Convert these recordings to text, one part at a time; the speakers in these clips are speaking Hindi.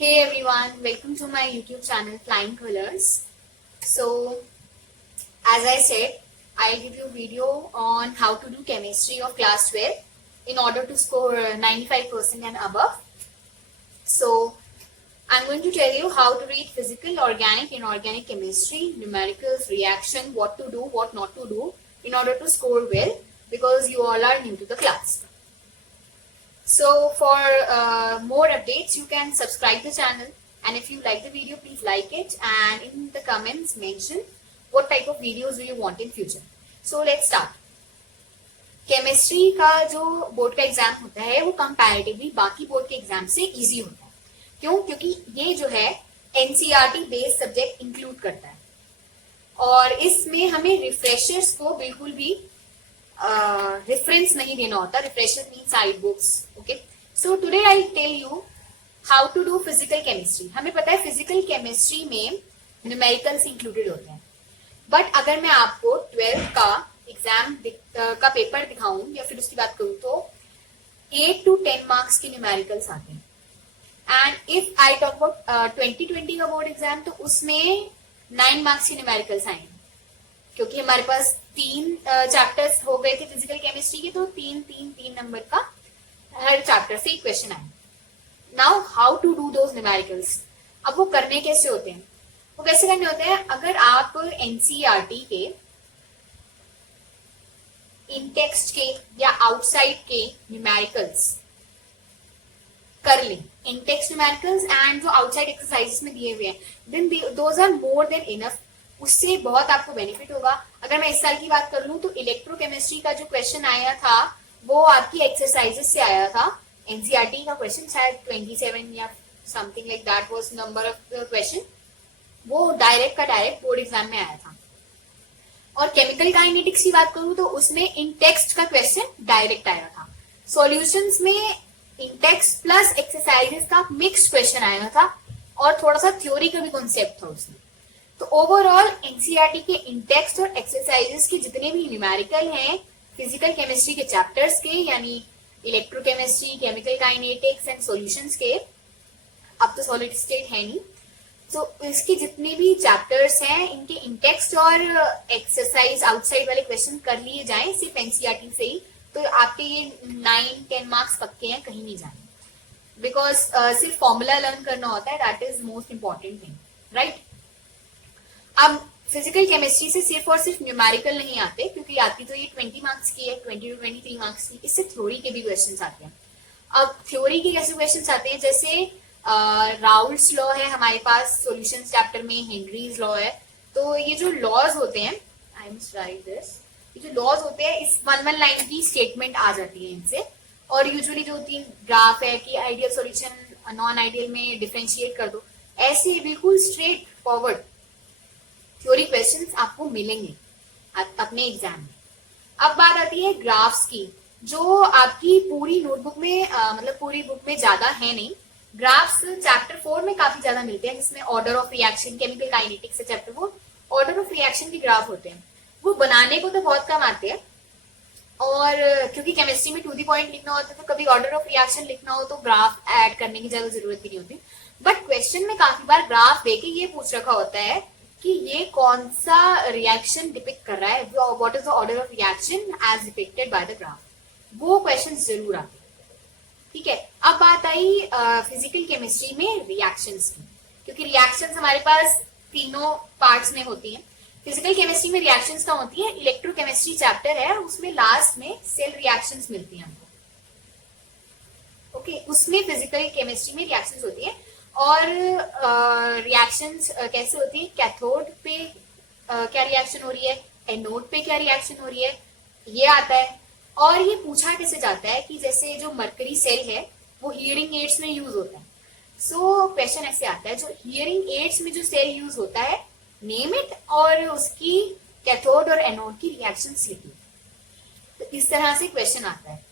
Hey everyone, welcome to my YouTube channel Flying Colors. So, as I said, I'll give you a video on how to do chemistry of class 12 in order to score 95% and above. So, I'm going to tell you how to read physical, organic, inorganic chemistry, numericals, reaction, what to do, what not to do in order to score well because you all are new to the class. So for more updates, you can subscribe the channel, and if you like the video, please like it and in the comments mention what type of videos do you want in future. So let's start. Chemistry का जो बोर्ड का एग्जाम होता है वो कंपैरेटिवली बाकी बोर्ड के एग्जाम से इजी होता है. क्यों? क्योंकि ये जो है एनसीईआरटी बेस्ड सब्जेक्ट इंक्लूड करता है और इसमें हमें रिफ्रेशर्स को बिल्कुल भी रेफरेंस नहीं देना होता. Refresher mean side books. Okay, so today I tell you how to do physical chemistry. हमें पता है फिजिकल केमिस्ट्री में न्यूमेरिकल्स इंक्लूडेड होते हैं, बट अगर मैं आपको 12th का एग्जाम का पेपर दिखाऊं या फिर उसकी बात करूं तो 8 to 10 मार्क्स के न्यूमेरिकल्स आते हैं. And if I talk about 2020 का बोर्ड एग्जाम तो उसमें 9 मार्क्स के न्यूमेरिकल्स आएंगे, क्योंकि हमारे पास 3 चैप्टर्स हो गए थे फिजिकल केमिस्ट्री के, तो 3 नंबर का हर चैप्टर से एक क्वेश्चन आए. Now how to do those numericals. अब वो करने कैसे होते हैं? वो कैसे करने होते हैं? अगर आप एनसीईआरटी के इन टेक्स्ट के या आउटसाइड के न्यूमेरिकल्स कर लें, इन टेक्स्ट न्यूमेरिकल्स एंड जो आउटसाइड एक्सरसाइजेस में दिए हुए हैं, then those are more than enough. उससे बहुत आपको बेनिफिट होगा. अगर मैं इस साल की बात कर लूं तो इलेक्ट्रोकेमिस्ट्री का जो क्वेश्चन आया था वो आपकी एक्सरसाइजेस से आया था. एनसीईआरटी का क्वेश्चन शायद 27 या something like that was number of question. वो डायरेक्ट का डायरेक्ट बोर्ड एग्जाम में आया था. और केमिकल काइनेटिक्स की बात करूं तो उसमें इन टेक्स्ट का क्वेश्चन डायरेक्ट आया था. सॉल्यूशंस में इन टेक्स्ट प्लस एक्सरसाइजेस का मिक्स्ड क्वेश्चन आया था और थोड़ा सा थ्योरी का भी कॉन्सेप्ट था उसमें. तो ओवरऑल एनसीईआरटी के इंटेक्स्ट और एक्सरसाइजेस के जितने भी न्यूमेरिकल हैं फिजिकल केमिस्ट्री के चैप्टर्स के, यानी electrochemistry, chemical kinetics and solutions के, अब तो सॉलिड स्टेट है नहीं, तो इसके जितने भी चैप्टर्स हैं इनके इंटेक्स्ट और एक्सरसाइज आउटसाइड वाले क्वेश्चन कर लिए जाएं सिर्फ एनसीईआरटी से ही, तो आपके ये 9-10 मार्क्स पक्के हैं, कहीं नहीं जाने. बिकॉज सिर्फ फॉर्मूला लर्न करना होता है, that is most important thing, right. अब फिजिकल केमिस्ट्री से सिर्फ और सिर्फ न्यूमेरिकल नहीं आते, क्योंकि आती तो ये 20 मार्क्स की है, 20 to 23 मार्क्स की. इससे थ्योरी के भी क्वेश्चंस आते हैं. अब थ्योरी के कैसे क्वेश्चंस आते हैं? जैसे राउल्स लॉ है हमारे पास सॉल्यूशंस चैप्टर में, हेनरीज लॉ है. तो ये जो लॉज होते हैं, आई मस्ट राइट दिस, ये जो लॉज होते हैं इस 1 लाइन की स्टेटमेंट आ जाती है इनसे. और यूजुअली जो 3 ग्राफ है कि आइडियल सॉल्यूशन नॉन आइडियल में डिफरेंशिएट कर दो, ऐसे बिल्कुल स्ट्रेट फॉरवर्ड थ्योरी क्वेश्चंस आपको मिलेंगे अपने एग्जाम में. अब बात आती है ग्राफ्स की, जो आपकी पूरी नोटबुक में मतलब पूरी बुक में ज्यादा है नहीं. ग्राफ्स चैप्टर 4 में काफी ज्यादा मिलते हैं, जिसमें order of reaction, chemical kinetics है चैप्टर 4, ऑर्डर ऑफ रिएक्शन के ग्राफ होते हैं. वो बनाने को तो बहुत कम आते हैं, और क्योंकि केमिस्ट्री में टू दी पॉइंट लिखना होता है तो कभी ऑर्डर ऑफ रिएक्शन लिखना हो तो ग्राफ ऐड करने की ज्यादा जरूरत भी नहीं होती. बट क्वेश्चन में काफी बार ग्राफ देके ये पूछ रखा होता है कि ये कौन सा रिएक्शन डिपिक्ट कर रहा है, what is the order of reaction as depicted by the graph. वो क्वेश्चन जरूर आते हैं, ठीक है. अब बात आई फिजिकल केमिस्ट्री में रिएक्शंस की, क्योंकि रिएक्शंस हमारे पास तीनों पार्ट्स में होती हैं. फिजिकल केमिस्ट्री में रिएक्शंस का होती है, इलेक्ट्रोकेमिस्ट्री चैप्टर है उसमें लास्ट में सेल रिएक्शंस मिलती हैं हमको. ओके, उसमें फिजिकल केमिस्ट्री में रिएक्शंस होती है. और रिएक्शंस कैसे होती है? कैथोड पे क्या रिएक्शन हो रही है, एनोड पे क्या रिएक्शन हो रही है, ये आता है. और ये पूछा कैसे जाता है कि जैसे जो मरकरी सेल है वो हियरिंग एड्स में यूज होता है. सो क्वेश्चन ऐसे आता है, जो हियरिंग एड्स में जो सेल यूज होता है, नेम इट, और उसकी कैथोड और एनोड की रिएक्शन लिखी. तो इस तरह से क्वेश्चन आता है.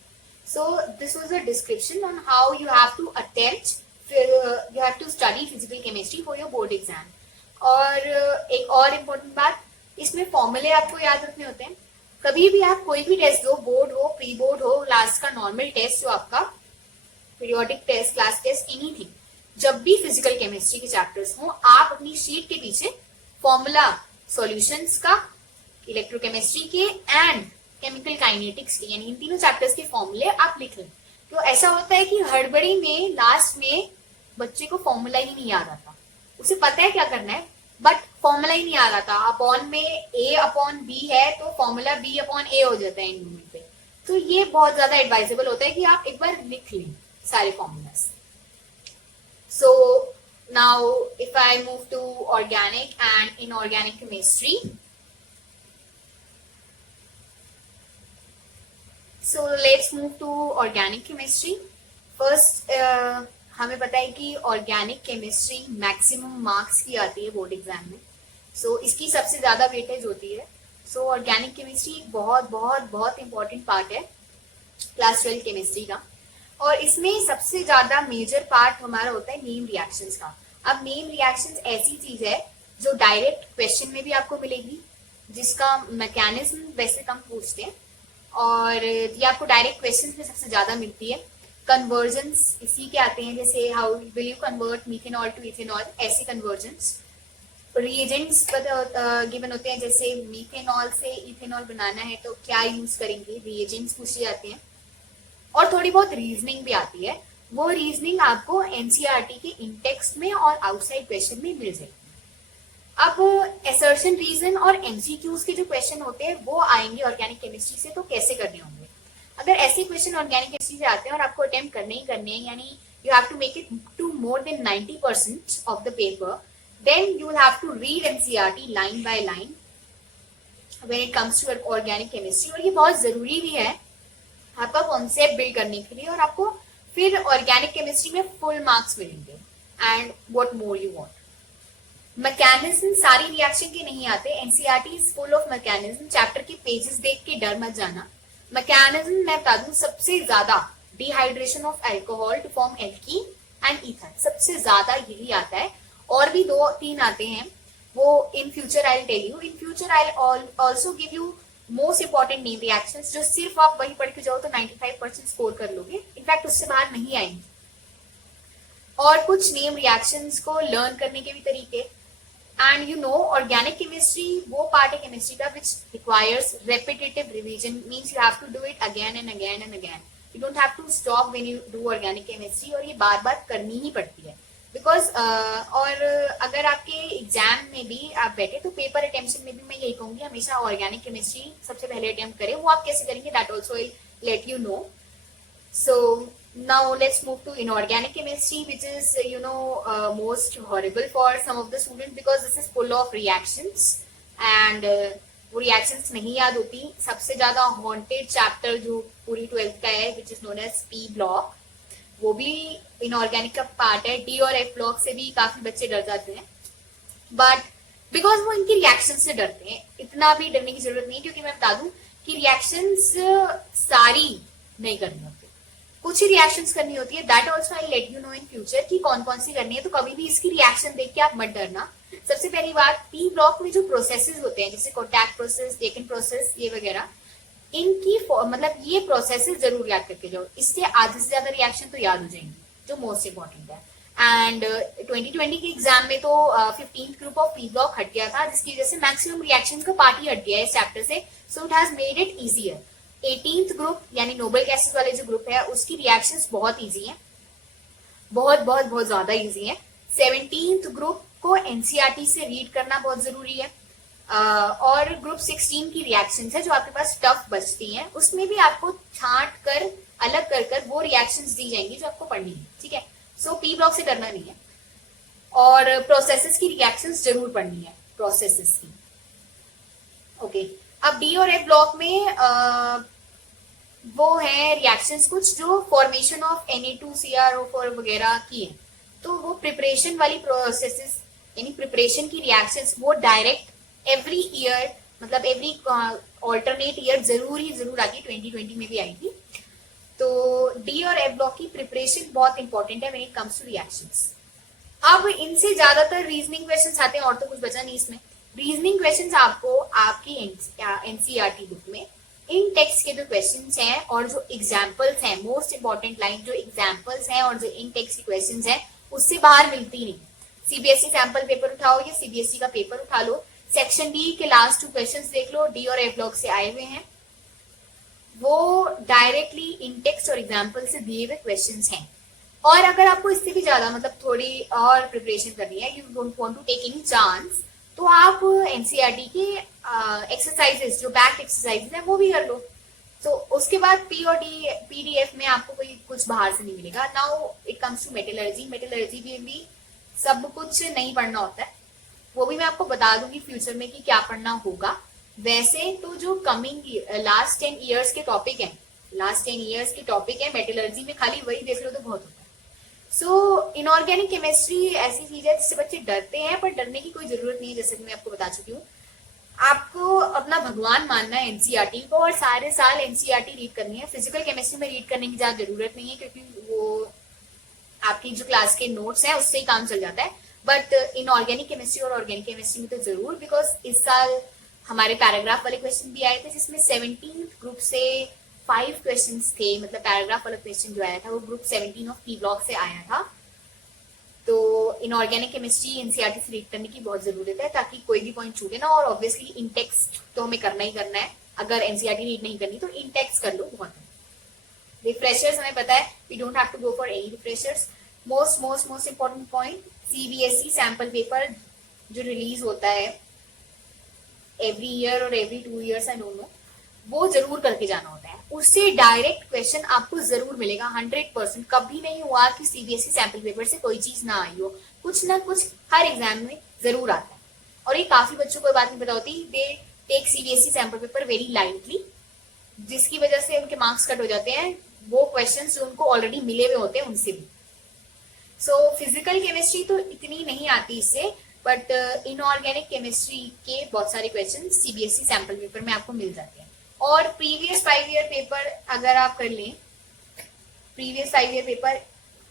So this was a description on how you have to attempt, you have to study physical chemistry for your board exam. और एक और इम्पोर्टेंट बात, इसमें फॉर्मूले आपको याद रखने होते हैं. कभी भी आप कोई भी टेस्ट दो, बोर्ड हो, प्री बोर्ड हो, लास्ट का नॉर्मल टेस्ट जो आपका periodic test, class test, anything, जब भी फिजिकल केमिस्ट्री के चैप्टर्स हो, आप अपनी शीट के पीछे फॉर्मूला सॉल्यूशंस का, इलेक्ट्रोकेमिस्ट्री के एंड केमिकल काइनेटिक्स के, यानी इन तीनों चैप्टर्स के फॉर्मूले आप लिख लें। तो ऐसा होता है कि हड़बड़ी में लास्ट में बच्चे को फॉर्मूला ही नहीं याद आता, उसे पता है क्या करना है बट फॉर्मूला ही नहीं आ रहा था। अपॉन में ए अपॉन बी है तो फॉर्मूला बी अपॉन ए हो जाता है इन मोमेंट पे। तो ये बहुत ज्यादा एडवाइजेबल होता है कि आप एक बार लिख लें सारे formulas. So now if I move to organic and inorganic chemistry, so let's move to organic chemistry. First हमें पता है कि ऑर्गेनिक केमिस्ट्री मैक्सिमम मार्क्स की आती है बोर्ड एग्जाम में, सो इसकी सबसे ज्यादा वेटेज होती है। सो ऑर्गेनिक केमिस्ट्री एक बहुत बहुत बहुत इंपॉर्टेंट पार्ट है क्लास 12 केमिस्ट्री का, और इसमें सबसे ज्यादा मेजर पार्ट हमारा होता है नेम रिएक्शंस का। अब नेम रिएक्शंस ऐसी चीज है जो डायरेक्ट क्वेश्चन में भी आपको मिलेगी, जिसका मैकेनिज्म वैसे कम पूछते हैं, और ये आपको डायरेक्ट क्वेश्चन में सबसे ज्यादा मिलती है। कन्वर्जन्स इसी के आते हैं, जैसे how will you convert methanol to ethanol, ऐसे कन्वर्जन्स। रिएजेंट्स गिवन होते हैं, जैसे मीथेनॉल से इथेनॉल बनाना है तो क्या यूज करेंगे, रिएजेंट्स पूछे जाते हैं। और थोड़ी बहुत रीजनिंग भी आती है, वो रीजनिंग आपको एनसीईआरटी के इंटेक्स्ट में और आउटसाइड क्वेश्चन में मिल जाएगी। अब एसर्शन रीजन और एमसीक्यूज के जो क्वेश्चन होते हैं वो आएंगे ऑर्गेनिक केमिस्ट्री से, तो कैसे करने होंगे। अगर ऐसे क्वेश्चन ऑर्गेनिक केमिस्ट्री से आते हैं और आपको अटेम्प्ट करने ही करने हैं, यानी you have to make it to more than 90% of the paper, then you will have to read NCERT line by line when it comes to organic chemistry। और ये बहुत जरूरी भी है आपका कॉन्सेप्ट बिल्ड करने के लिए, और आपको फिर ऑर्गेनिक केमिस्ट्री में फुल मार्क्स मिलेंगे। And what more you want. Mechanism सारी रिएक्शन के नहीं आते, NCERT is full of mechanism. Chapter के पेजेस देख के डर मत जाना। मैकेनिज्म मैं बता दूं, सबसे ज्यादा dehydration of alcohol to form alkene and ether, सबसे ज्यादा यही आता है। और भी 2-3 आते हैं, वो in future I tell you. In future I also give you most important name reactions, जो सिर्फ आप वही पढ़ के जाओ तो 95% स्कोर कर लोगे, इनफैक्ट उससे बाहर नहीं आएंगे। और कुछ नेम रिएक्शंस को लर्न करने के भी तरीके। And you know organic chemistry वो पार्ट है केमिस्ट्री का which requires repetitive revision, means you have to do it again and again and again. You don't have to stop when you do organic chemistry, और ये बार बार करनी ही पड़ती है बिकॉज और अगर आपके एग्जाम में भी आप बैठे तो पेपर अटेम्प्शन में भी मैं यही कहूंगी हमेशा ऑर्गेनिक केमिस्ट्री सबसे पहले अटेम्प्ट करें। वो आप कैसे करेंगे that also I let you know. So now let's move to inorganic chemistry, which is most horrible for some of the students because this is full of reactions and वो reactions नहीं याद होती। सबसे ज्यादा haunted chapter जो पूरी 12th का है which is known as P block, वो भी इनऑर्गेनिक का पार्ट है। डी और एफ ब्लॉक से भी काफी बच्चे डर जाते हैं, बट बिकॉज वो इनकी रिएक्शन से डरते हैं। इतना भी डरने की जरूरत नहीं, क्योंकि मैं बता दूं कि रिएक्शंस सारी नहीं करनी होती, कुछ ही रिएक्शंस करनी होती है। That also I let you know in future कि कौन कौन सी करनी है, तो कभी भी इसकी रिएक्शन देख के आप मत डरना। सबसे पहली बात, पी ब्लॉक में जो प्रोसेसेस होते हैं जैसे कॉन्टैक्ट प्रोसेस, डेकन प्रोसेस, ये वगैरह, इनकी मतलब ये प्रोसेसेस जरूर याद करके जाओ, इससे आधे से ज्यादा रिएक्शन तो याद हो जाएंगे, जो मोस्ट इंपॉर्टेंट है। एंड 2020 के एग्जाम में तो 15th group of P block हट गया था, जिसकी वजह से मैक्सिमम रिएक्शन का पार्ट ही हट गया है इस चैप्टर से, so it has made it easier. 18th group यानी नोबल गैसेस वाले जो ग्रुप है उसकी रिएक्शंस बहुत इजी है, बहुत बहुत बहुत ज्यादा इजी है। 17th ग्रुप को एनसीईआरटी से रीड करना बहुत जरूरी है। और ग्रुप 16 की रिएक्शंस है जो आपके पास टफ बचती हैं, उसमें भी आपको छांट कर अलग कर कर वो रिएक्शंस दी जाएंगी जो आपको पढ़नी है, ठीक है। सो पी ब्लॉक से डरना नहीं है, और प्रोसेसेस की रिएक्शंस जरूर पढ़नी है, प्रोसेसेस की। ओके, अब डी और एफ ब्लॉक में वो है रिएक्शंस कुछ जो फॉर्मेशन ऑफ Na2CrO4 वगैरह की है, तो वो प्रिपरेशन वाली प्रोसेसेस यानी प्रिपरेशन की रिएक्शंस वो डायरेक्ट एवरी ईयर, मतलब एवरी ऑल्टरनेट ईयर जरूर आती है, 2020 में भी आई थी। तो डी और एफ ब्लॉक की प्रिपरेशन बहुत इंपॉर्टेंट है when it comes two reactions. अब इनसे ज्यादातर रीजनिंग क्वेश्चंस आते हैं, और तो कुछ बचा नहीं इसमें। रीजनिंग क्वेश्चंस आपको आपकी एनसीईआरटी बुक में इन टेक्स्ट के जो क्वेश्चंस हैं और जो एग्जांपल्स हैं, मोस्ट इंपॉर्टेंट लाइन, जो एग्जांपल्स हैं और जो इन टेक्स्ट के क्वेश्चंस हैं उससे बाहर मिलती नहीं। सीबीएसई सैंपल पेपर उठाओ या सीबीएसई का पेपर उठा लो, सेक्शन डी के लास्ट 2 क्वेश्चंस देख लो, डी और ए ब्लॉक से आए हुए हैं, वो डायरेक्टली इन टेक्स्ट और एग्जाम्पल से दिए हुए क्वेश्चंस हैं। और अगर आपको इससे भी ज्यादा मतलब थोड़ी और प्रिपरेशन करनी है, you don't want to take any chance, तो आप एनसीईआरटी के एक्सरसाइजेस जो बैक एक्सरसाइजेस है वो भी कर लो। तो उसके बाद पी और डी पीडीएफ में आपको कोई कुछ बाहर से नहीं मिलेगा। Now it comes to metallurgy. Metallurgy में भी सब कुछ नहीं पढ़ना होता है, वो भी मैं आपको बता दूंगी फ्यूचर में कि क्या पढ़ना होगा। वैसे तो जो कमिंग लास्ट 10 ईयर्स के टॉपिक है, लास्ट 10 ईयर्स के टॉपिक है मेटलर्जी में, खाली वही देख लो तो बहुत होता है। सो इनऑर्गेनिक केमिस्ट्री ऐसी चीज है जिससे बच्चे डरते हैं, पर डरने की कोई जरूरत नहीं है। जैसे कि मैं आपको बता चुकी हूँ, आपको अपना भगवान मानना है एनसीईआरटी को और सारे साल एनसीईआरटी रीड करनी है। फिजिकल केमिस्ट्री में रीड करने की ज्यादा जरूरत नहीं है, क्योंकि वो आपकी जो क्लास के नोट्स हैं उससे ही काम चल जाता है। बट इनऑर्गेनिक केमिस्ट्री और ऑर्गेनिक केमिस्ट्री में तो जरूर, बिकॉज इस साल हमारे पैराग्राफ वाले क्वेश्चन भी आए थे, जिसमें 17th ग्रुप से 5 क्वेश्चंस थे। मतलब पैराग्राफ वाला क्वेश्चन जो आया था वो ग्रुप 17 ऑफ पी ब्लॉक से आया था। तो इनऑर्गेनिक केमिस्ट्री एनसीईआरटी से रीड करने की बहुत जरूरत है, ताकि कोई भी पॉइंट छूटे ना। और ऑब्वियसली इन टेक्स्ट तो हमें करना ही करना है। अगर एनसीईआरटी रीड नहीं करनी तो इन टेक्स्ट कर लो, बहुत है। रिफ्रेशर्स हमें पता है, we don't have to go for any refreshers. Most important point, CBSE sample paper जो रिलीज होता है एवरी ईयर और every 2 years, I don't know, वो जरूर करके जाना होता है। उससे डायरेक्ट क्वेश्चन आपको जरूर मिलेगा 100%। कभी नहीं हुआ कि सीबीएसई सैंपल पेपर से कोई चीज ना आई हो, कुछ ना कुछ हर एग्जाम में जरूर आता है। और ये काफी बच्चों को बात नहीं पता होती, they take CBSE sample paper very lightly, जिसकी वजह से उनके मार्क्स कट हो जाते हैं वो क्वेश्चंस जो उनको ऑलरेडी मिले हुए होते हैं उनसे भी। सो फिजिकल केमिस्ट्री तो इतनी नहीं आती इससे, बट इनऑर्गेनिक केमिस्ट्री के बहुत सारे क्वेश्चन सीबीएसई सैंपल पेपर में आपको मिल जाते हैं। और प्रीवियस 5 ईयर पेपर अगर आप कर लें, previous 5 year paper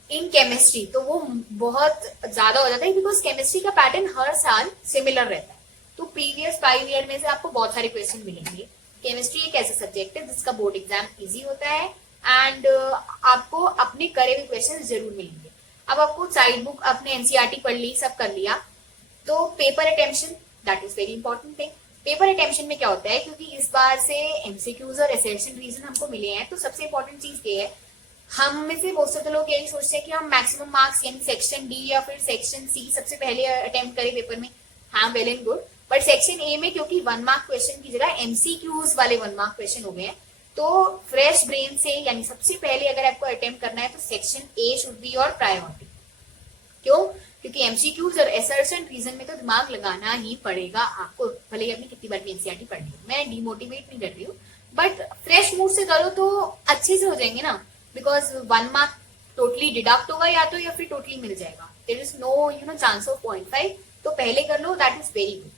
in chemistry, तो वो बहुत ज्यादा हो जाता है, बिकॉज केमिस्ट्री का पैटर्न हर साल सिमिलर रहता है। तो प्रीवियस 5 ईयर में से आपको बहुत सारे क्वेश्चन मिलेंगे। केमिस्ट्री एक ऐसा सब्जेक्ट है जिसका बोर्ड एग्जाम इजी होता है, एंड आपको अपने करे हुए क्वेश्चन जरूर मिलेंगे। अब आपको साइड बुक अपने एनसीईआरटी पढ़ ली, सब कर लिया, तो paper attemption, that is very important thing. Paper attemption में क्या होता है, क्योंकि इस बार से एमसीक्यूज और असर्शन रीजन हमको मिले हैं, तो सबसे इंपॉर्टेंट चीज ये है, हम में से बहुत से लोग यही सोचते हैं कि हम मैक्सिमम मार्क्स यानी सेक्शन डी या फिर सेक्शन सी सबसे पहले अटेम्प्ट करें पेपर में। हाँ, well and good, but section A में क्योंकि 1 मार्क क्वेश्चन की जगह एमसीक्यूज वाले 1 मार्क क्वेश्चन हो गए हैं, तो फ्रेश ब्रेन से यानी सबसे पहले अगर आपको अटेम्प्ट करना है तो section A should be your priority. क्यों? क्योंकि एमसीक्यूज और असर्शन रीजन में तो दिमाग लगाना ही पड़ेगा आपको, भले ही आपने कितनी बार भी एनसीईआरटी पढ़ ली। मैं डिमोटिवेट नहीं कर रही हूँ, बट फ्रेश मूड से करो तो अच्छे से हो जाएंगे ना, बिकॉज 1 मार्क टोटली डिडक्ट होगा या फिर टोटली मिल जाएगा। There is no chance of 0.5, तो पहले कर लो, दैट इज वेरी गुड।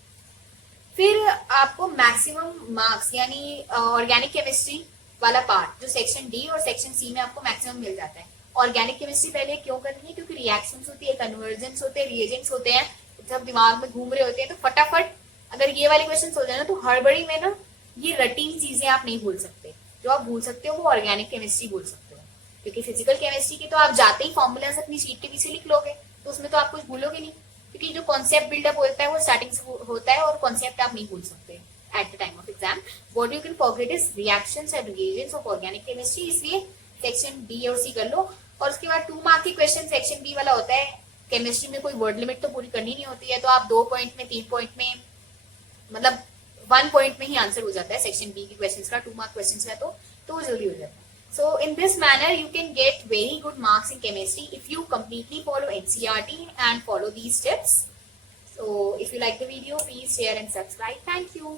फिर आपको मैक्सिमम मार्क्स यानी ऑर्गेनिक केमिस्ट्री वाला पार्ट जो सेक्शन डी और सेक्शन सी में आपको मैक्सिमम मिल जाता है। ऑर्गेनिक केमिस्ट्री पहले क्यों करनी है, क्योंकि रिएक्शंस होती है, कन्वर्जेंस होते हैं, रिएजेंट्स होते हैं, जब दिमाग में घूम रहे होते हैं तो फटाफट अगर ये वाले क्वेश्चन हो जाए ना, तो हड़बड़ी में ना ये रटीन चीजें आप नहीं भूल सकते। जो आप भूल सकते हो वो ऑर्गेनिक केमिस्ट्री भूल सकते हो, क्योंकि फिजिकल केमिस्ट्री की तो आप जाते ही फॉर्मूलाज अपनी शीट के पीछे लिख लोगे, तो उसमें तो आप कुछ भूलोगे नहीं, क्योंकि जो कॉन्सेप्ट बिल्डअप होता है वो स्टार्टिंग से होता है और कॉन्सेप्ट आप नहीं भूल सकते at the time of exam. What you can forget is reactions and reagents of organic chemistry, इसलिए सेक्शन डी और सी कर लो। और उसके बाद 2 मार्क के क्वेश्चन सेक्शन बी वाला होता है। केमिस्ट्री में कोई वर्ड लिमिट तो पूरी करनी नहीं होती है, तो आप 2 पॉइंट में 3 पॉइंट में मतलब 1 पॉइंट में ही आंसर हो जाता है सेक्शन बी के क्वेश्चन का, 2 मार्क क्वेश्चन का, तो वो जल्दी हो जाता है। So in this manner you can get very good marks in chemistry if you completely follow NCERT and follow these steps. So if you like the video, please share and subscribe. Thank you.